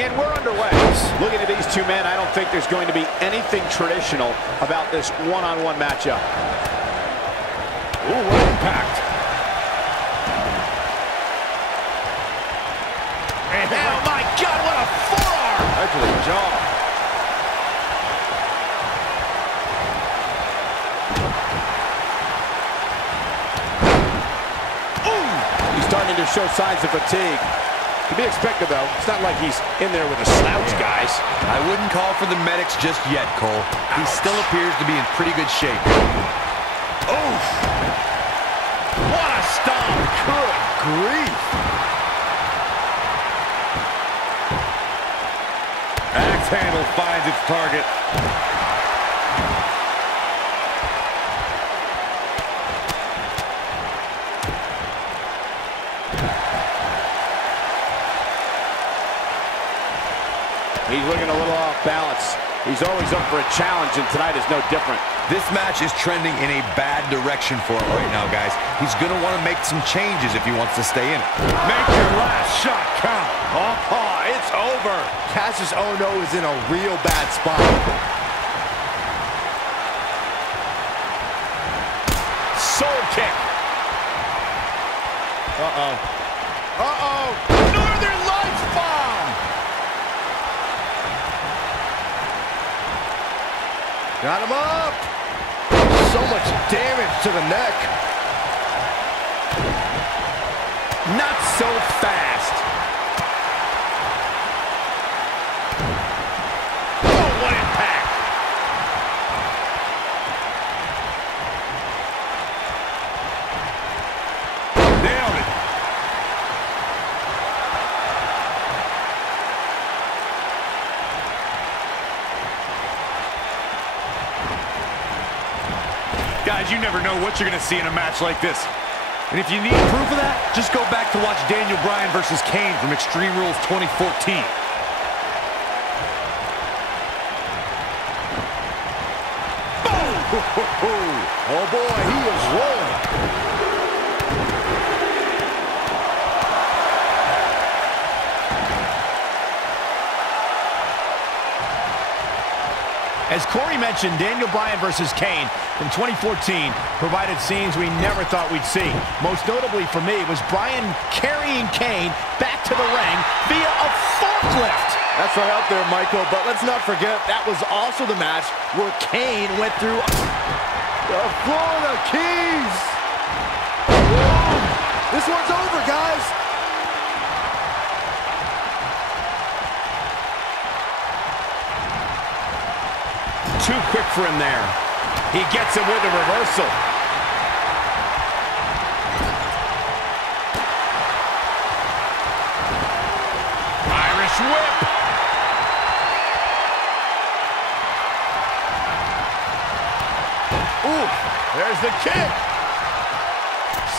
And we're underway. Looking at these two men, I don't think there's going to be anything traditional about this one-on-one matchup. Ooh, what impact. And oh my God, what a forearm! Ugly jaw. Ooh! He's starting to show signs of fatigue. To be expected, though. It's not like he's in there with a slouch, guys. I wouldn't call for the medics just yet, Cole. He still appears to be in pretty good shape. Oof! What a stomp! Good grief! Axe handle finds its target. He's looking a little off balance. He's always up for a challenge, and tonight is no different. This match is trending in a bad direction for him right now, guys. He's going to want to make some changes if he wants to stay in it. Make your last shot count. Oh, it's over. Cassius Ohno is in a real bad spot. Soul kick. Uh-oh. Uh-oh. Northern Lights bomb. Got him up. So much damage to the neck. Not so fast. Oh, what impact. Nailed it. Guys, you never know what you're going to see in a match like this. And if you need proof of that, just go back to watch Daniel Bryan versus Kane from Extreme Rules 2014. Oh boy, he is rolling. As Corey mentioned, Daniel Bryan versus Kane from 2014 provided scenes we never thought we'd see. Most notably for me was Bryan carrying Kane back to the ring via a forklift. That's right up there, Michael, but let's not forget that was also the match where Kane went through the Florida Keys. Boom. This one's over, guys. Too quick for him there. He gets him with a reversal. Irish whip. Ooh, there's the kick.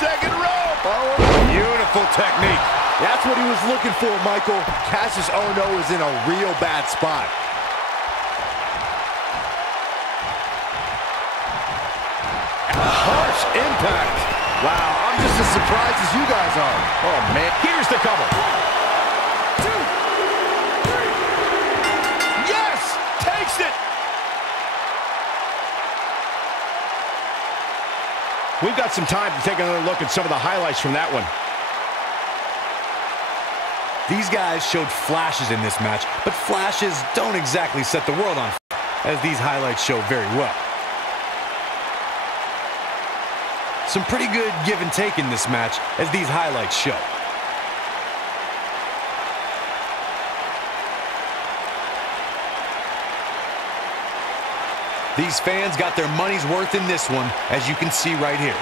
Second rope. Oh, Beautiful technique. that's what he was looking for, Michael. Cassius Ohno is in a real bad spot. Harsh impact. Wow, I'm just as surprised as you guys are. Oh, man. Here's the cover. 1, 2, 3. Yes! Takes it! We've got some time to take another look at some of the highlights from that one. These guys showed flashes in this match, but flashes don't exactly set the world on fire, as these highlights show very well. Some pretty good give and take in this match, as these highlights show. These fans got their money's worth in this one, as you can see right here.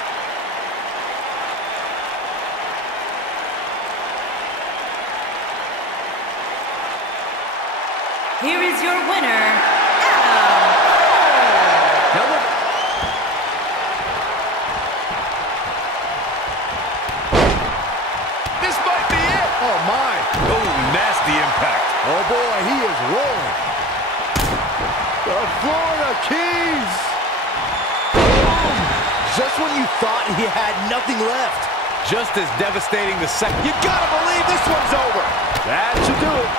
Here is your winner, Adam. Now look. This might be it. Oh, my. Oh, nasty impact. Oh, boy, he is rolling. The Florida Keys. Boom. Just when you thought he had nothing left. Just as devastating the second. You gotta believe this one's over. That should do it.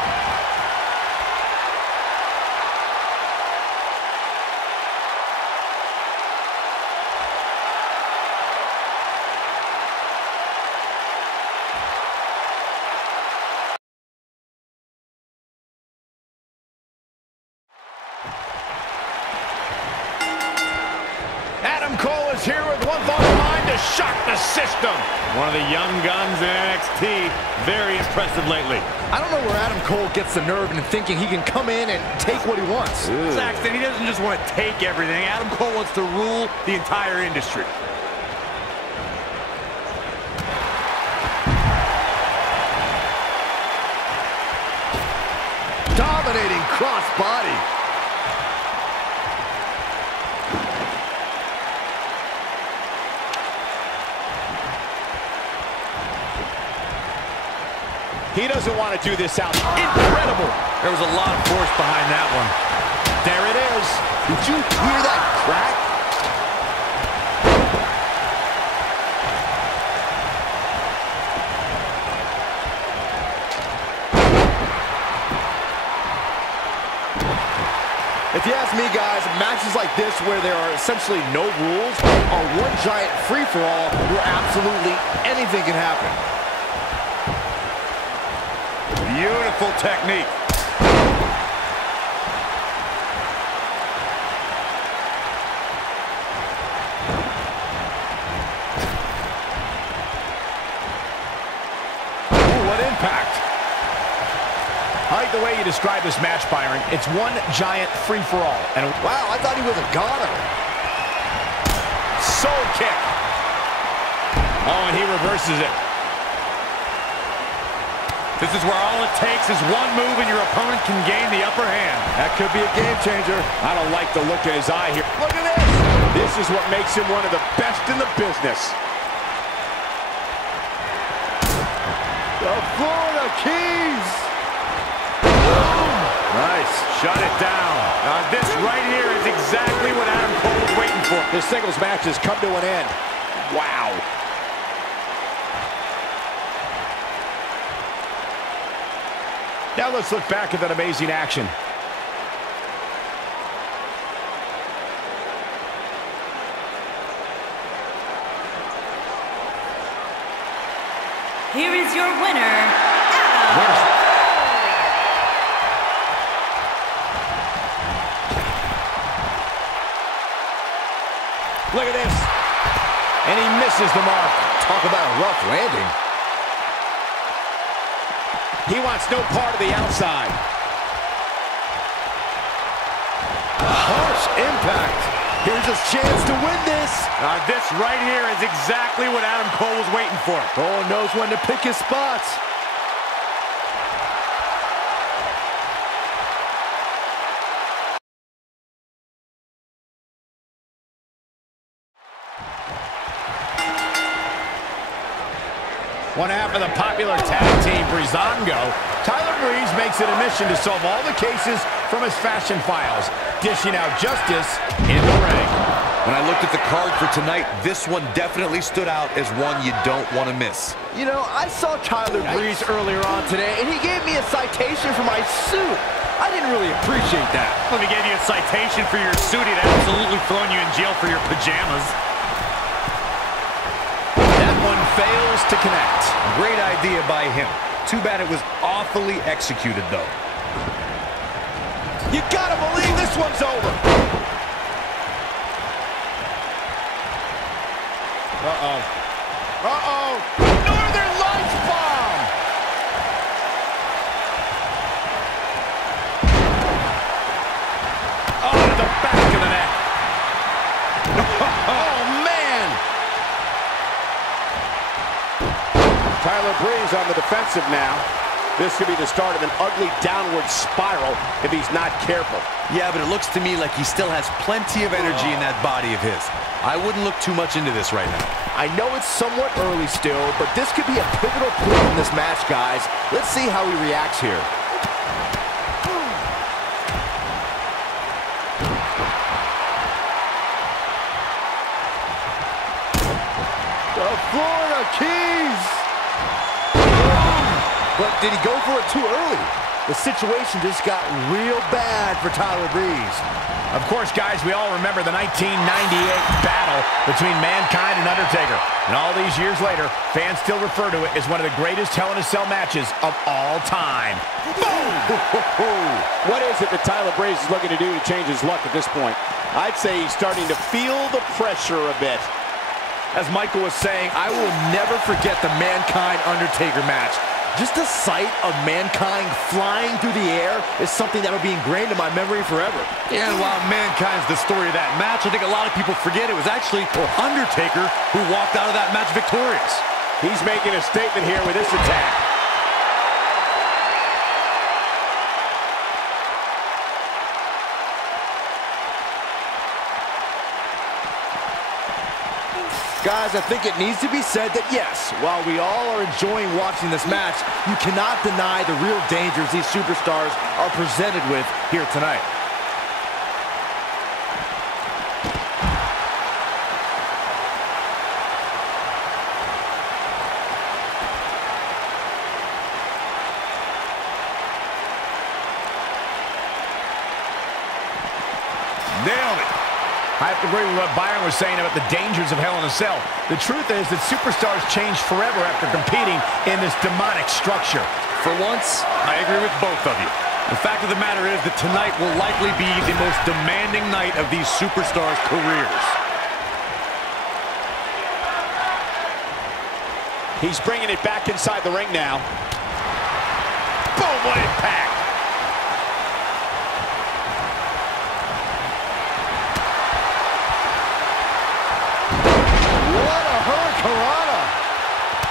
is here with one thought in mind: to shock the system. One of the young guns in NXT. Very impressive lately. I don't know where Adam Cole gets the nerve in thinking he can come in and take what he wants. Saxton, he doesn't just want to take everything. Adam Cole wants to rule the entire industry. Dominating crossbody. He doesn't want to do this out. Incredible. There was a lot of force behind that one. There it is. Did you hear that crack? If you ask me, guys, matches like this where there are essentially no rules are one giant free-for-all where absolutely anything can happen. Beautiful technique. Ooh, what impact. I like the way you describe this match, Byron. It's one giant free-for-all. And wow, I thought he was a goner. Soul kick. Oh, and he reverses it. This is where all it takes is one move and your opponent can gain the upper hand. That could be a game changer. I don't like the look in his eye here. Look at this. This is what makes him one of the best in the business. The Florida Keys. Nice. Shut it down. This right here is exactly what Adam Cole was waiting for. This singles match has come to an end. Wow. Now let's look back at that amazing action. Here is your winner, Adam. Look at this. And he misses the mark. Talk about a rough landing. He wants no part of the outside. Harsh impact. Here's his chance to win this. This right here is exactly what Adam Cole was waiting for. Cole knows when to pick his spots. One half of the popular tag team, Breezango, Tyler Breeze makes it a mission to solve all the cases from his fashion files, dishing out justice in the ring. When I looked at the card for tonight, this one definitely stood out as one you don't want to miss. You know, I saw Tyler Breeze earlier on today, and he gave me a citation for my suit. I didn't really appreciate that. Let me give you a citation for your suit. He'd absolutely thrown you in jail for your pajamas. That one fails to connect. Great idea by him. Too bad it was awfully executed, though. You gotta believe this one's over. Uh-oh. Uh-oh. Northern Lights bomb. Oh, to the back of the neck. Oh, man. Tyler Breeze on the defensive now. This could be the start of an ugly downward spiral if he's not careful. Yeah, but it looks to me like he still has plenty of energy in that body of his. I wouldn't look too much into this right now. I know it's somewhat early still, but this could be a pivotal point in this match, guys. Let's see how he reacts here. The Florida Keys! But did he go for it too early? The situation just got real bad for Tyler Breeze. Of course, guys, we all remember the 1998 battle between Mankind and Undertaker. And all these years later, fans still refer to it as one of the greatest Hell in a Cell matches of all time. Boom! What is it that Tyler Breeze is looking to do to change his luck at this point? I'd say he's starting to feel the pressure a bit. As Michael was saying, I will never forget the Mankind-Undertaker match. Just the sight of Mankind flying through the air is something that will be ingrained in my memory forever. Yeah, and while Mankind's the story of that match, I think a lot of people forget it was actually Undertaker who walked out of that match victorious. He's making a statement here with this attack. Guys, I think it needs to be said that yes, while we all are enjoying watching this match, you cannot deny the real dangers these superstars are presented with here tonight. Nailed it. I have to agree with what Byron was saying about the dangers of Hell in a Cell. The truth is that superstars change forever after competing in this demonic structure. For once, I agree with both of you. The fact of the matter is that tonight will likely be the most demanding night of these superstars' careers. He's bringing it back inside the ring now. Boom, what impact! Karana.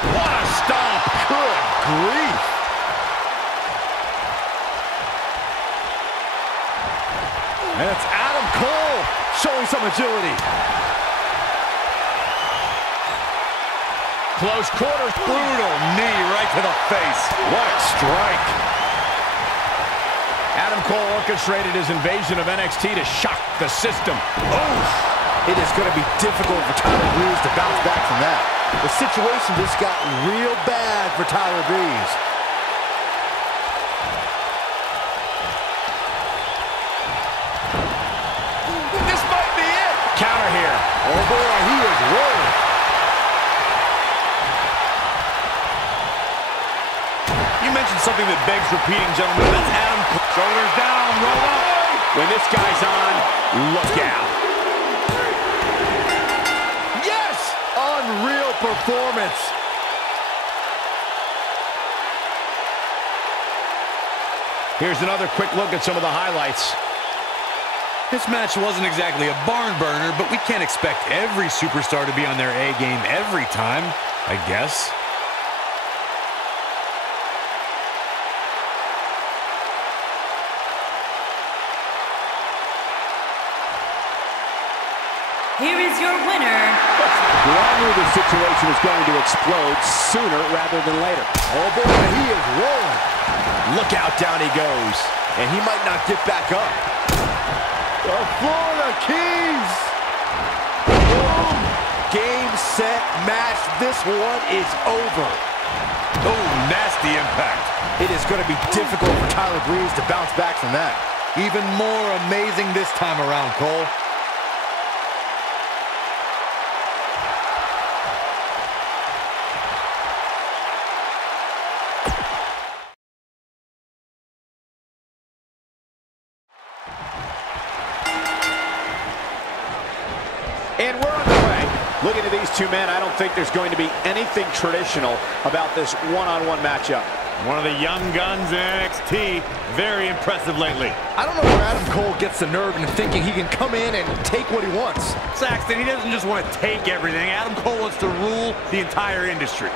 What a stomp. Good grief. And it's Adam Cole showing some agility. Close quarters. Brutal knee right to the face. What a strike. Adam Cole orchestrated his invasion of NXT to shock the system. Oh. It is going to be difficult for Tyler Breeze to bounce back from that. The situation just got real bad for Tyler Breeze. This might be it. Counter here. Oh boy, he is rolling. You mentioned something that begs repeating, gentlemen. That's Adam Cole. Shoulders down, roll up. When this guy's on, look out. Unreal performance. Here's another quick look at some of the highlights. This match wasn't exactly a barn burner, but we can't expect every superstar to be on their A game every time, I guess. Here is your winner. We all knew the situation was going to explode sooner rather than later. Oh boy, he is rolling. Look out, down he goes. And he might not get back up. The Florida Keys. Boom. Game, set, match. This one is over. Oh, nasty impact. It is going to be difficult for Tyler Breeze to bounce back from that. Even more amazing this time around, Cole. And we're underway. Looking at these two men, I don't think there's going to be anything traditional about this one-on-one matchup. One of the young guns in NXT. Very impressive lately. I don't know where Adam Cole gets the nerve in thinking he can come in and take what he wants. Saxton, he doesn't just want to take everything. Adam Cole wants to rule the entire industry.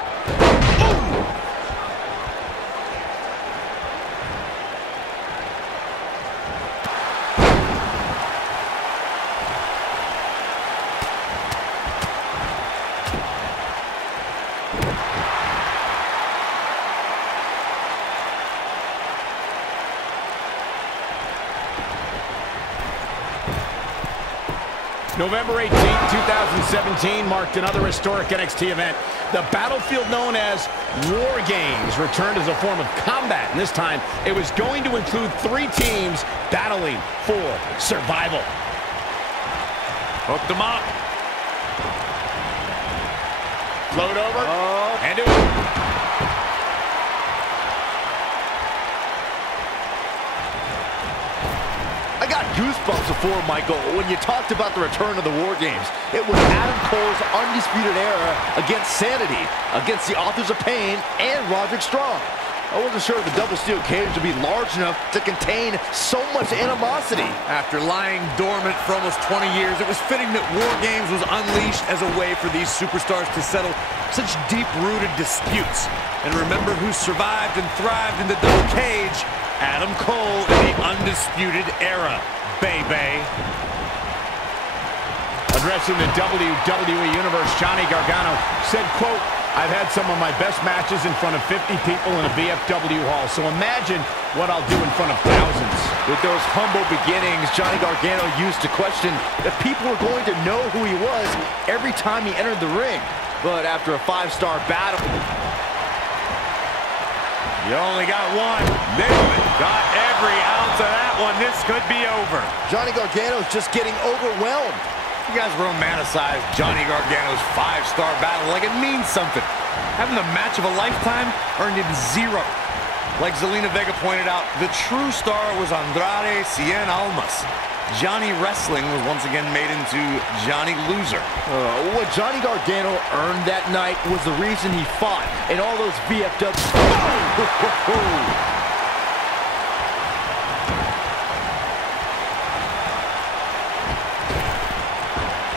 November 18th, 2017 marked another historic NXT event. The battlefield known as War Games returned as a form of combat, and this time it was going to include 3 teams battling for survival. Hooked him up. Float over, and do it. I got goosebumps before, Michael, when you talked about the return of the War Games. It was Adam Cole's undisputed era against Sanity, against the Authors of Pain and Roderick Strong. I wasn't sure if the double steel cage would be large enough to contain so much animosity. After lying dormant for almost 20 years, it was fitting that War Games was unleashed as a way for these superstars to settle such deep-rooted disputes. And remember who survived and thrived in the double cage? Adam Cole in the Undisputed Era, baby. Addressing the WWE Universe, Johnny Gargano said, quote, "I've had some of my best matches in front of 50 people in a VFW hall, so imagine what I'll do in front of thousands." With those humble beginnings, Johnny Gargano used to question if people were going to know who he was every time he entered the ring. But after a 5-star battle... You only got one. Nailed it. Got every ounce of that one. This could be over. Johnny Gargano's just getting overwhelmed. You guys romanticize Johnny Gargano's 5-star battle like it means something. Having the match of a lifetime earned him 0. Like Zelina Vega pointed out, the true star was Andrade Cien Almas. Johnny Wrestling was once again made into Johnny Loser. What Johnny Gargano earned that night was the reason he fought in all those VFW...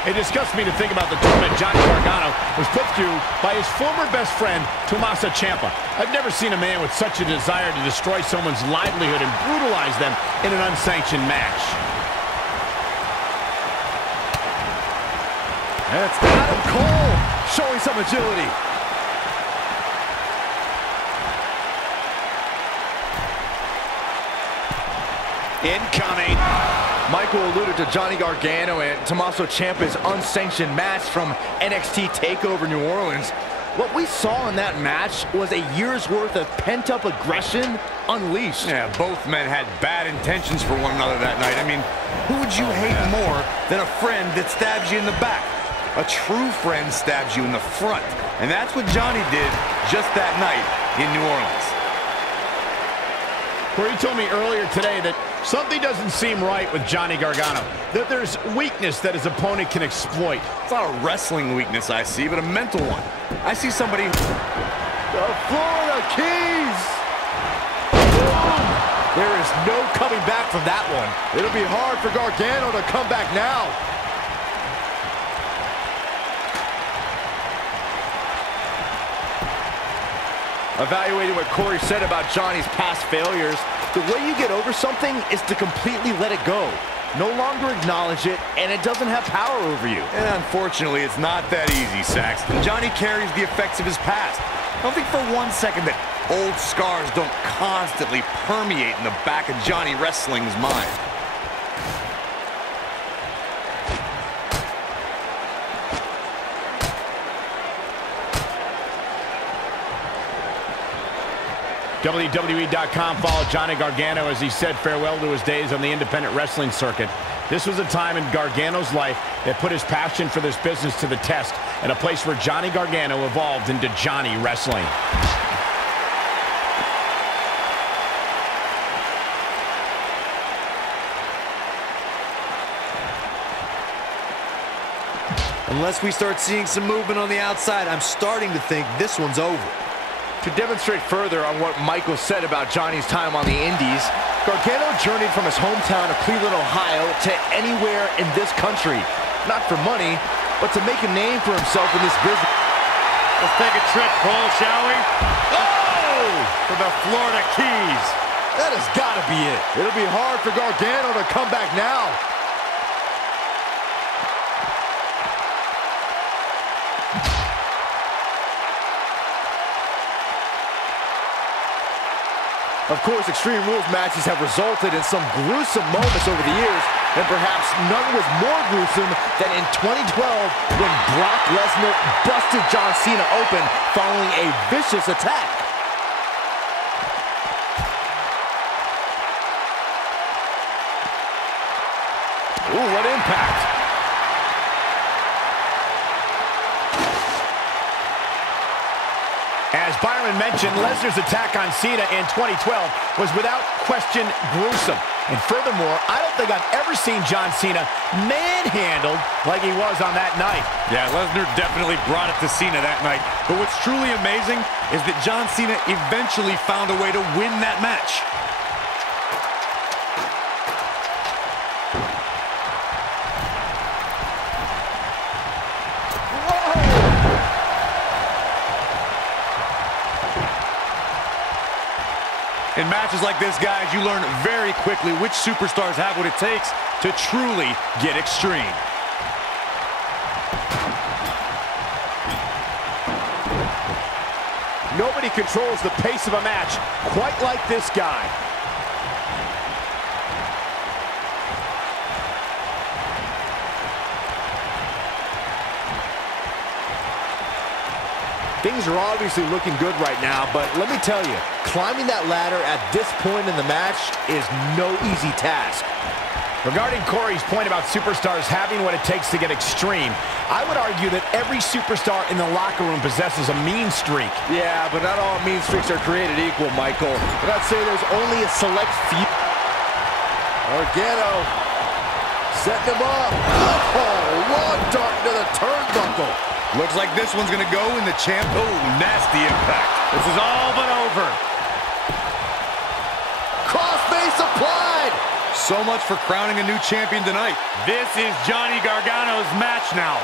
It disgusts me to think about the tournament Johnny Gargano was put through by his former best friend, Tommaso Ciampa. I've never seen a man with such a desire to destroy someone's livelihood and brutalize them in an unsanctioned match. That's Adam Cole showing some agility. Incoming. Michael alluded to Johnny Gargano and Tommaso Ciampa's unsanctioned match from NXT TakeOver New Orleans. What we saw in that match was a year's worth of pent-up aggression unleashed. Yeah, both men had bad intentions for one another that night. I mean, who would you hate more than a friend that stabs you in the back? A true friend stabs you in the front. And that's what Johnny did just that night in New Orleans. Corey told me earlier today that something doesn't seem right with Johnny Gargano, that there's weakness that his opponent can exploit. It's not a wrestling weakness I see, but a mental one. I see somebody... The Florida Keys! Boom! There is no coming back from that one. It'll be hard for Gargano to come back now. Evaluating what Corey said about Johnny's past failures, the way you get over something is to completely let it go. No longer acknowledge it, and it doesn't have power over you. And unfortunately, it's not that easy, Saxton. Johnny carries the effects of his past. Don't think for one second that old scars don't constantly permeate in the back of Johnny Wrestling's mind. WWE.com followed Johnny Gargano as he said farewell to his days on the independent wrestling circuit. This was a time in Gargano's life that put his passion for this business to the test, and a place where Johnny Gargano evolved into Johnny Wrestling. Unless we start seeing some movement on the outside, I'm starting to think this one's over. To demonstrate further on what Michael said about Johnny's time on the Indies, Gargano journeyed from his hometown of Cleveland, Ohio to anywhere in this country. Not for money, but to make a name for himself in this business. Let's take a trip, Cole, shall we? Oh! To the Florida Keys. That has got to be it. It'll be hard for Gargano to come back now. Of course, Extreme Rules matches have resulted in some gruesome moments over the years, and perhaps none was more gruesome than in 2012 when Brock Lesnar busted John Cena open following a vicious attack. Ooh, what impact! As Byron mentioned, Lesnar's attack on Cena in 2012 was without question gruesome. And furthermore, I don't think I've ever seen John Cena manhandled like he was on that night. Yeah, Lesnar definitely brought it to Cena that night. But what's truly amazing is that John Cena eventually found a way to win that match. In matches like this, guys, you learn very quickly which superstars have what it takes to truly get extreme. Nobody controls the pace of a match quite like this guy. Things are obviously looking good right now, but let me tell you, climbing that ladder at this point in the match is no easy task. Regarding Corey's point about superstars having what it takes to get extreme, I would argue that every superstar in the locker room possesses a mean streak. Yeah, but not all mean streaks are created equal, Michael. But I'd say there's only a select few. Gargano setting him up. Oh, long dart to the turnbuckle. Looks like this one's gonna go in the champ. Oh, nasty impact. This is all but over. Crossface applied. So much for crowning a new champion tonight. This is Johnny Gargano's match now.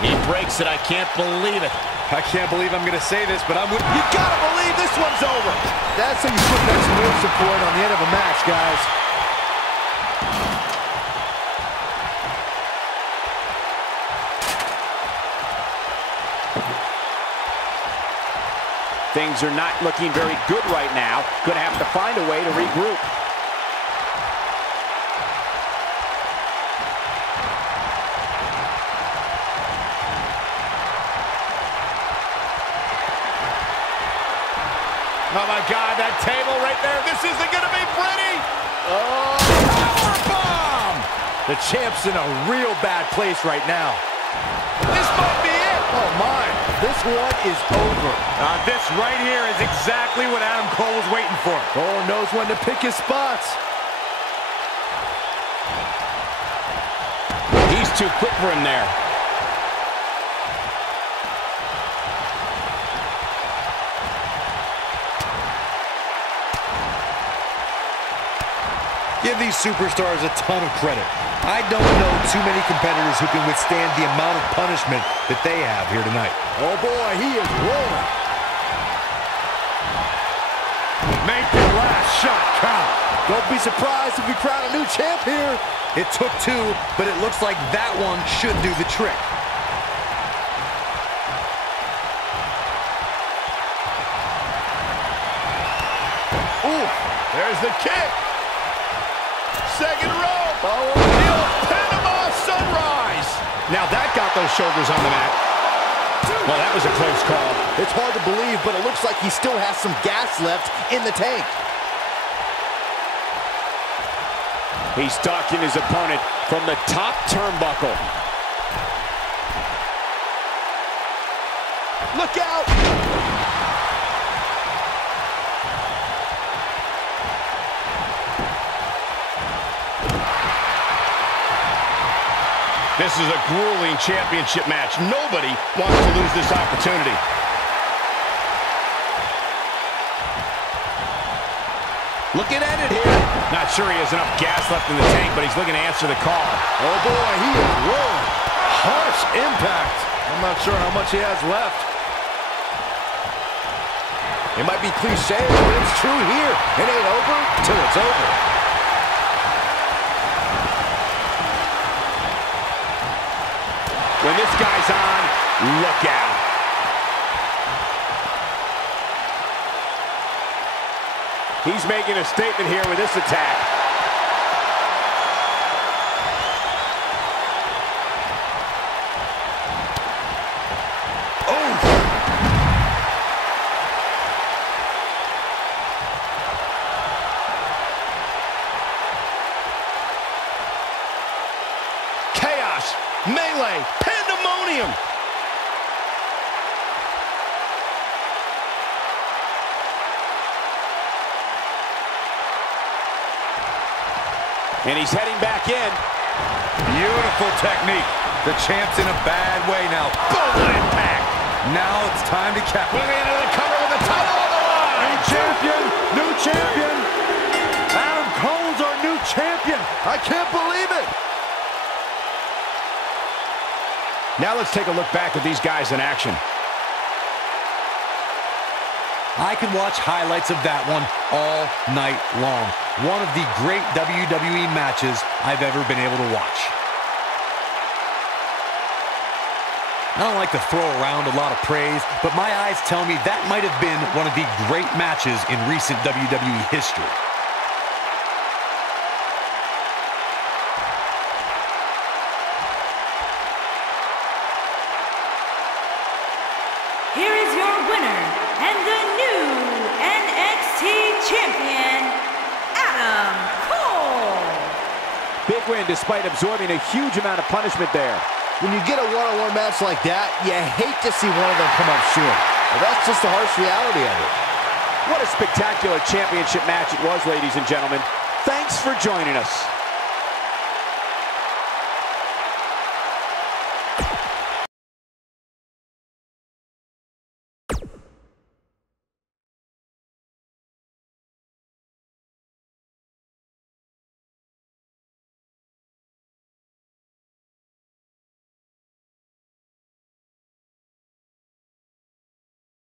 He breaks it. I can't believe it. I can't believe I'm gonna say this, but You gotta believe this one's over. That's how you put exclamation support on the end of a match, guys. Things are not looking very good right now. Gonna have to find a way to regroup. Oh, my God, that table right there. This isn't going to be pretty. Oh, Powerbomb! the champ's in a real bad place right now. This might be it. Oh, my. This one is over. This right here is exactly what Adam Cole was waiting for. Cole knows when to pick his spots. He's too quick for him there. give these superstars a ton of credit. I don't know too many competitors who can withstand the amount of punishment that they have here tonight. Oh boy, he is rolling. Make the last shot count. Don't be surprised if we crown a new champ here. It took two, but it looks like that one should do the trick. Ooh, there's the kick. Second rope. Oh, the Panama Sunrise. Now that got those shoulders on the mat. Well, that was a close call. It's hard to believe, but it looks like he still has some gas left in the tank. He's stalking his opponent from the top turnbuckle. Look out! This is a grueling championship match. Nobody wants to lose this opportunity. Looking at it here. Not sure he has enough gas left in the tank, but he's looking to answer the call. Oh boy, he is rolling. Harsh impact. I'm not sure how much he has left. It might be cliche, but it's true here. It ain't over till it's over. When this guy's on, look out. He's making a statement here with this attack. Oh! Chaos, melee, pandemonium. And he's heading back in. Beautiful technique. The champ's in a bad way now. Boom, impact. Now it's time to cap. Moving into the cover with the title on the line. New champion, new champion. Adam Cole's our new champion. I can't believe it. Now let's take a look back at these guys in action. I can watch highlights of that one all night long. One of the great WWE matches I've ever been able to watch. I don't like to throw around a lot of praise, but my eyes tell me that might have been one of the great matches in recent WWE history. Here is your winner and the new NXT champion, Adam Cole. Big win despite absorbing a huge amount of punishment there. When you get a one-on-one match like that, you hate to see one of them come up short. But that's just the harsh reality of it. What a spectacular championship match it was, ladies and gentlemen. Thanks for joining us.